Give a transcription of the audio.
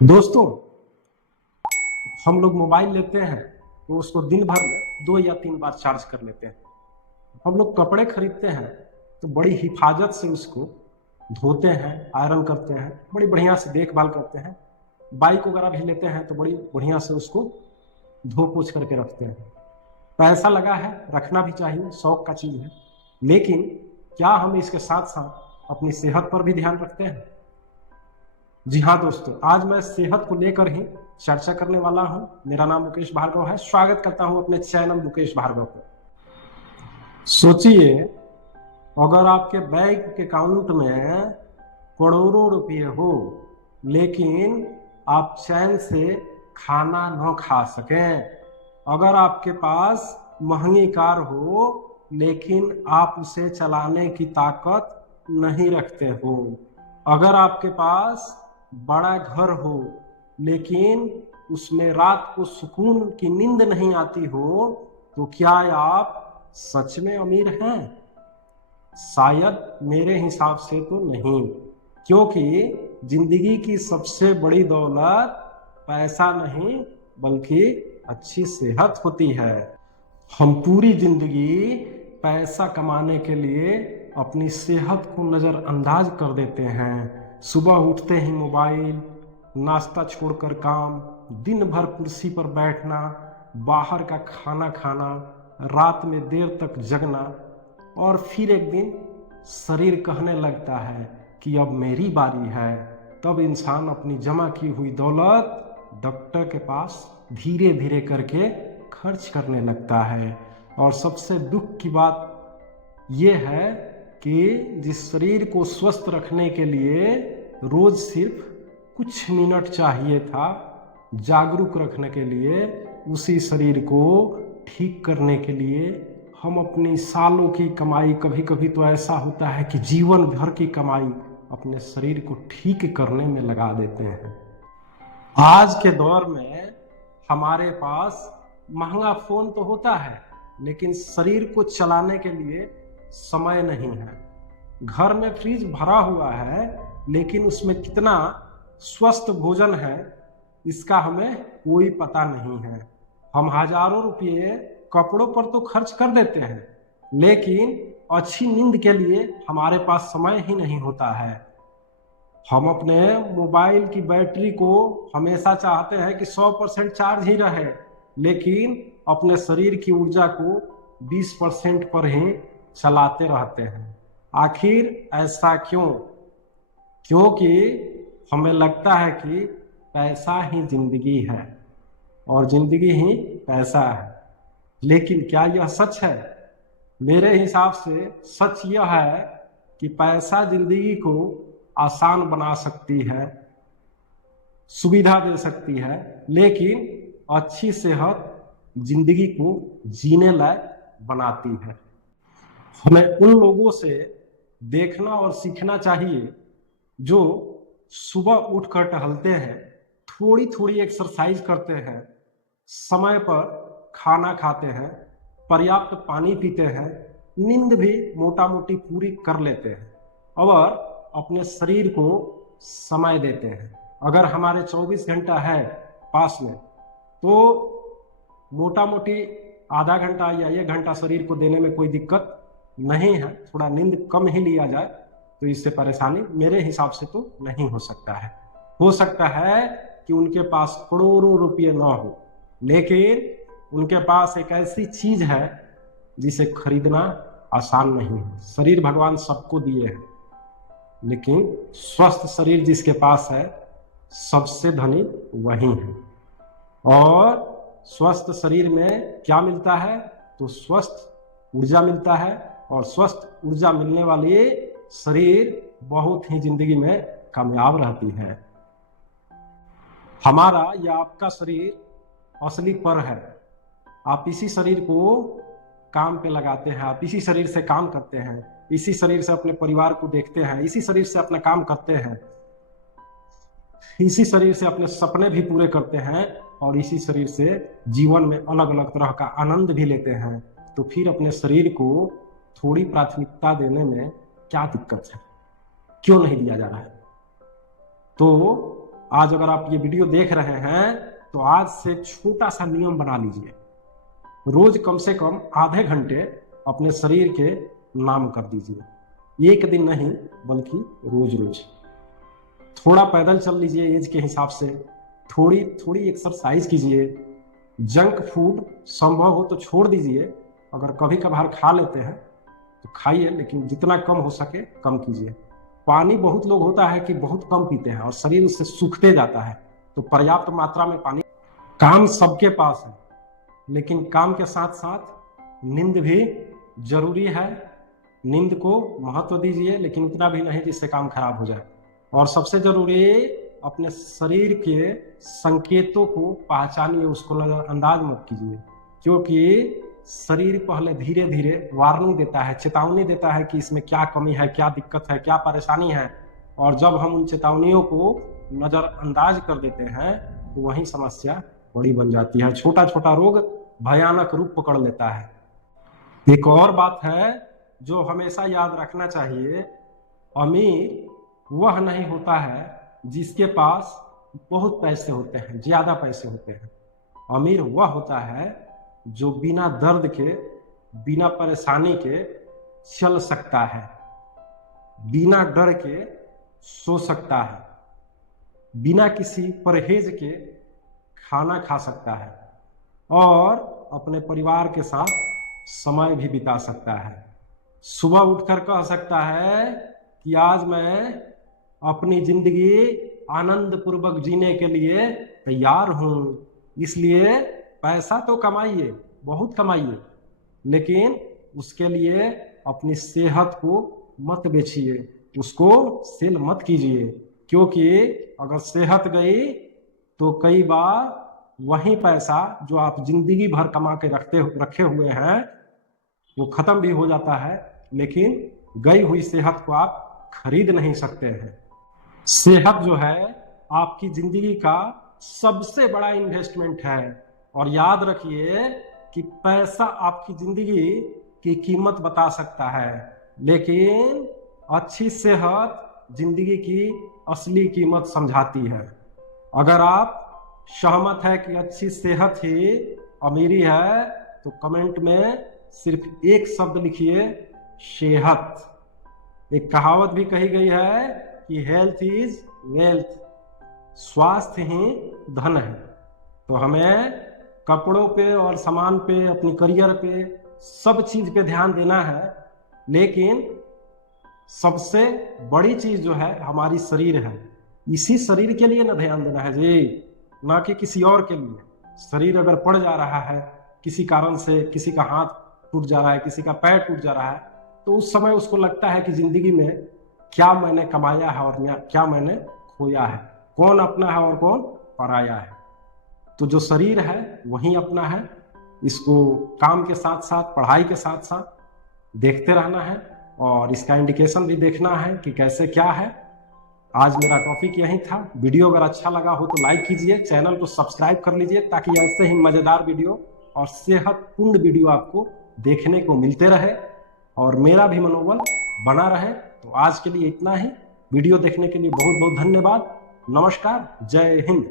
दोस्तों, हम लोग मोबाइल लेते हैं तो उसको दिन भर में 2 या 3 बार चार्ज कर लेते हैं। हम लोग कपड़े खरीदते हैं तो बड़ी हिफाजत से उसको धोते हैं, आयरन करते हैं, बड़ी बढ़िया से देखभाल करते हैं। बाइक वगैरह भी लेते हैं तो बड़ी बढ़िया से उसको धो पोछ करके रखते हैं। पैसा लगा है, रखना भी चाहिए, शौक का चीज है। लेकिन क्या हम इसके साथ साथ अपनी सेहत पर भी ध्यान रखते हैं? जी हाँ दोस्तों, आज मैं सेहत को लेकर ही चर्चा करने वाला हूँ। मेरा नाम मुकेश भार्गव है। स्वागत करता हूँ अपने चैनल मुकेश भार्गव पर। सोचिए, अगर आपके बैंक अकाउंट में करोड़ों रुपए हो लेकिन आप चैन से खाना न खा सकें। अगर आपके पास महंगी कार हो लेकिन आप उसे चलाने की ताकत नहीं रखते हो। अगर आपके पास बड़ा घर हो लेकिन उसमें रात को सुकून की नींद नहीं आती हो, तो क्या आप सच में अमीर हैं? शायद मेरे हिसाब से तो नहीं, क्योंकि जिंदगी की सबसे बड़ी दौलत पैसा नहीं बल्कि अच्छी सेहत होती है। हम पूरी जिंदगी पैसा कमाने के लिए अपनी सेहत को नज़रअंदाज कर देते हैं। सुबह उठते ही मोबाइल, नाश्ता छोड़कर काम, दिन भर कुर्सी पर बैठना, बाहर का खाना खाना, रात में देर तक जगना, और फिर एक दिन शरीर कहने लगता है कि अब मेरी बारी है। तब इंसान अपनी जमा की हुई दौलत डॉक्टर के पास धीरे धीरे करके खर्च करने लगता है। और सबसे दुख की बात यह है कि जिस शरीर को स्वस्थ रखने के लिए रोज सिर्फ कुछ मिनट चाहिए था जागरूक रखने के लिए, उसी शरीर को ठीक करने के लिए हम अपनी सालों की कमाई, कभी कभी तो ऐसा होता है कि जीवन भर की कमाई अपने शरीर को ठीक करने में लगा देते हैं। आज के दौर में हमारे पास महंगा फोन तो होता है लेकिन शरीर को चलाने के लिए समय नहीं है। घर में फ्रिज भरा हुआ है लेकिन उसमें कितना स्वस्थ भोजन है इसका हमें कोई पता नहीं है। हम हजारों रुपये कपड़ों पर तो खर्च कर देते हैं लेकिन अच्छी नींद के लिए हमारे पास समय ही नहीं होता है। हम अपने मोबाइल की बैटरी को हमेशा चाहते हैं कि 100% चार्ज ही रहे, लेकिन अपने शरीर की ऊर्जा को 20% पर ही चलाते रहते हैं। आखिर ऐसा क्यों? क्योंकि हमें लगता है कि पैसा ही जिंदगी है और जिंदगी ही पैसा है। लेकिन क्या यह सच है? मेरे हिसाब से सच यह है कि पैसा जिंदगी को आसान बना सकती है, सुविधा दे सकती है, लेकिन अच्छी सेहत जिंदगी को जीने लायक बनाती है। हमें उन लोगों से देखना और सीखना चाहिए जो सुबह उठकर टहलते हैं, थोड़ी थोड़ी एक्सरसाइज करते हैं, समय पर खाना खाते हैं, पर्याप्त पानी पीते हैं, नींद भी मोटा मोटी पूरी कर लेते हैं और अपने शरीर को समय देते हैं। अगर हमारे 24 घंटा है पास में तो मोटा मोटी आधा घंटा या 1 घंटा शरीर को देने में कोई दिक्कत नहीं है। थोड़ा नींद कम ही लिया जाए तो इससे परेशानी मेरे हिसाब से तो नहीं हो सकता है। हो सकता है कि उनके पास करोड़ों रुपये ना हो लेकिन उनके पास एक ऐसी चीज है जिसे खरीदना आसान नहीं है। शरीर भगवान सबको दिए हैं लेकिन स्वस्थ शरीर जिसके पास है सबसे धनी वही है। और स्वस्थ शरीर में क्या मिलता है? तो स्वस्थ ऊर्जा मिलता है और स्वस्थ ऊर्जा मिलने वाली शरीर बहुत ही जिंदगी में कामयाब रहती है। हमारा या आपका शरीर असली पर है। आप इसी शरीर को काम पे लगाते हैं, आप इसी शरीर से काम करते हैं, इसी शरीर से अपने परिवार को देखते हैं, इसी शरीर से अपना काम करते हैं, इसी शरीर से अपने सपने भी पूरे करते हैं और इसी शरीर से जीवन में अलग अलग तरह का आनंद भी लेते हैं। तो फिर अपने शरीर को थोड़ी प्राथमिकता देने में क्या दिक्कत है? क्यों नहीं दिया जा रहा है? तो आज अगर आप ये वीडियो देख रहे हैं तो आज से छोटा सा नियम बना लीजिए, रोज कम से कम आधे घंटे अपने शरीर के नाम कर दीजिए। एक दिन नहीं बल्कि रोज रोज थोड़ा पैदल चल लीजिए, एज के हिसाब से थोड़ी थोड़ी एक्सरसाइज कीजिए। जंक फूड संभव हो तो छोड़ दीजिए, अगर कभी कभार खा लेते हैं तो खाइए, लेकिन जितना कम हो सके कम कीजिए। पानी बहुत लोग होता है कि बहुत कम पीते हैं और शरीर उससे सूखते जाता है, तो पर्याप्त मात्रा में पानी। काम सबके पास है, लेकिन काम के साथ साथ नींद भी जरूरी है। नींद को महत्व दीजिए, लेकिन उतना भी नहीं जिससे काम खराब हो जाए। और सबसे जरूरी, अपने शरीर के संकेतों को पहचानिए, उसको नजरअंदाज मत कीजिए, क्योंकि शरीर पहले धीरे धीरे वार्निंग देता है, चेतावनी देता है कि इसमें क्या कमी है, क्या दिक्कत है, क्या परेशानी है। और जब हम उन चेतावनियों को नजरअंदाज कर देते हैं तो वही समस्या बड़ी बन जाती है, छोटा छोटा रोग भयानक रूप पकड़ लेता है। एक और बात है जो हमेशा याद रखना चाहिए, अमीर वह नहीं होता है जिसके पास बहुत पैसे होते हैं, ज्यादा पैसे होते हैं। अमीर वह होता है जो बिना दर्द के, बिना परेशानी के चल सकता है, बिना डर के सो सकता है, बिना किसी परहेज के खाना खा सकता है और अपने परिवार के साथ समय भी बिता सकता है। सुबह उठकर कह सकता है कि आज मैं अपनी जिंदगी आनंद पूर्वक जीने के लिए तैयार हूं। इसलिए पैसा तो कमाइए, बहुत कमाइए, लेकिन उसके लिए अपनी सेहत को मत बेचिए, उसको सेल मत कीजिए, क्योंकि अगर सेहत गई तो कई बार वही पैसा जो आप जिंदगी भर कमा के रखे हुए हैं वो खत्म भी हो जाता है, लेकिन गई हुई सेहत को आप खरीद नहीं सकते हैं। सेहत जो है आपकी जिंदगी का सबसे बड़ा इन्वेस्टमेंट है। और याद रखिए कि पैसा आपकी जिंदगी की कीमत बता सकता है, लेकिन अच्छी सेहत जिंदगी की असली कीमत समझाती है। अगर आप सहमत है कि अच्छी सेहत ही अमीरी है तो कमेंट में सिर्फ एक शब्द लिखिए, सेहत। एक कहावत भी कही गई है कि हेल्थ इज वेल्थ, स्वास्थ्य ही धन है। तो हमें कपड़ों पे और सामान पे, अपनी करियर पे, सब चीज पे ध्यान देना है, लेकिन सबसे बड़ी चीज जो है हमारी शरीर है। इसी शरीर के लिए ना ध्यान देना है जी, ना कि किसी और के लिए। शरीर अगर पड़ जा रहा है किसी कारण से, किसी का हाथ टूट जा रहा है, किसी का पैर टूट जा रहा है, तो उस समय उसको लगता है कि जिंदगी में क्या मैंने कमाया है और क्या मैंने खोया है, कौन अपना है और कौन पराया है। तो जो शरीर है वही अपना है, इसको काम के साथ साथ, पढ़ाई के साथ साथ देखते रहना है और इसका इंडिकेशन भी देखना है कि कैसे क्या है। आज मेरा टॉपिक यही था। वीडियो अगर अच्छा लगा हो तो लाइक कीजिए, चैनल को सब्सक्राइब कर लीजिए, ताकि ऐसे ही मजेदार वीडियो और सेहतपूर्ण वीडियो आपको देखने को मिलते रहे और मेरा भी मनोबल बना रहे। तो आज के लिए इतना ही। वीडियो देखने के लिए बहुत बहुत धन्यवाद। नमस्कार, जय हिंद।